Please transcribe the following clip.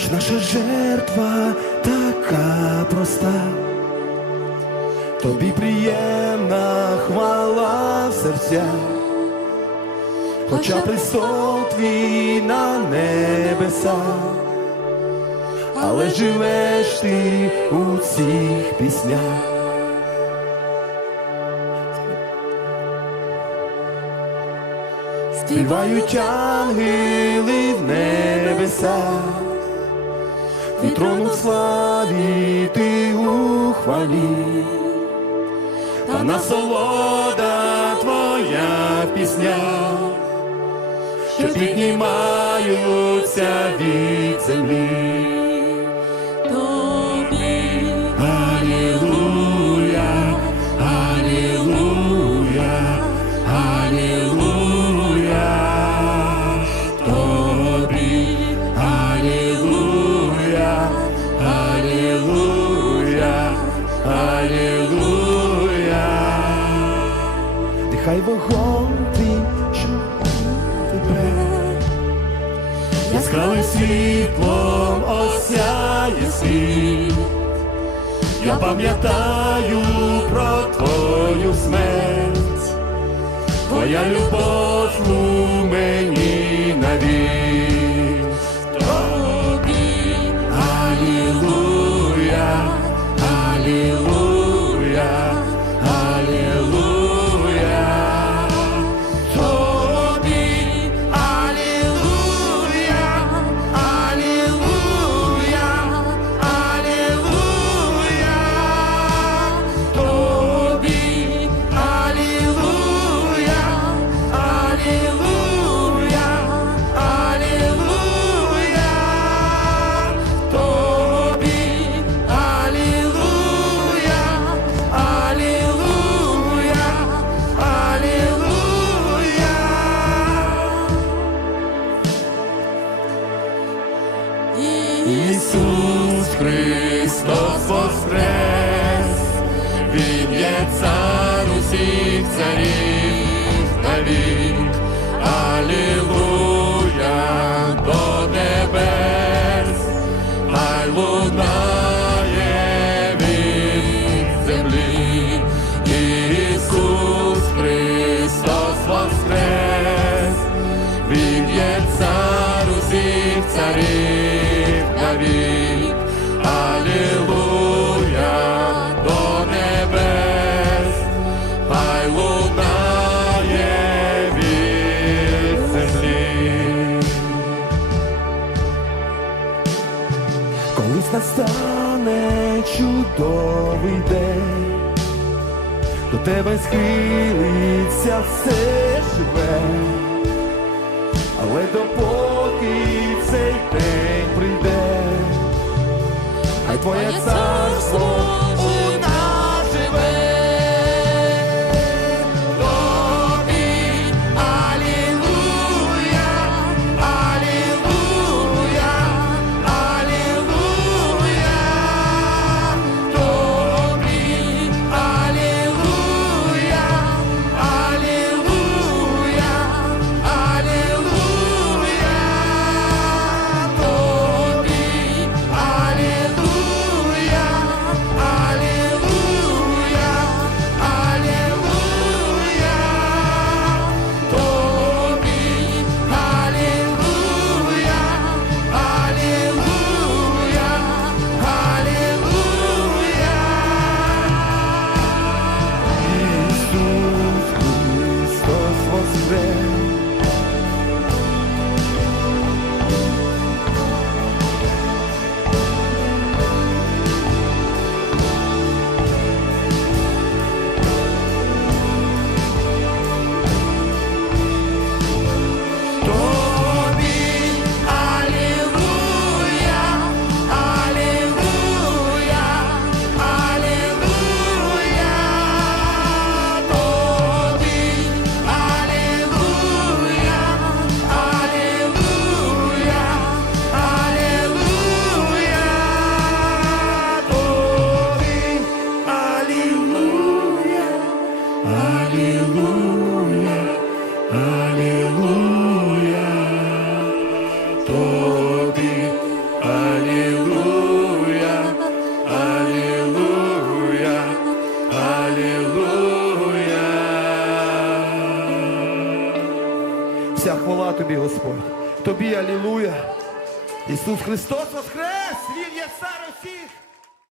ж наша жертва така проста, тобі приємна хвала в серцях, хоча престол твій на небесах, але живеш ти у цих піснях. Співають ангели в небесах, від трону в славі ти у хвалі, та насолода твоя пісня, що піднімаються від землі. Нехай вогонь твій, тебе яскравим світлом осяє світ. Я пам'ятаю про твою смерть, твоя любов у мені навік. Тобі Алілуя, Алілуя, Христос воскрес, Він є цар усіх царів навік. Алілуя Колись настане чудовий день, до тебе схилиться все живе, але допоки цей день прийде, хай твоє царство Вся хвала тобі, Господь. Тобі алілуя. Ісус Христос воскрес! Він є цар усіх!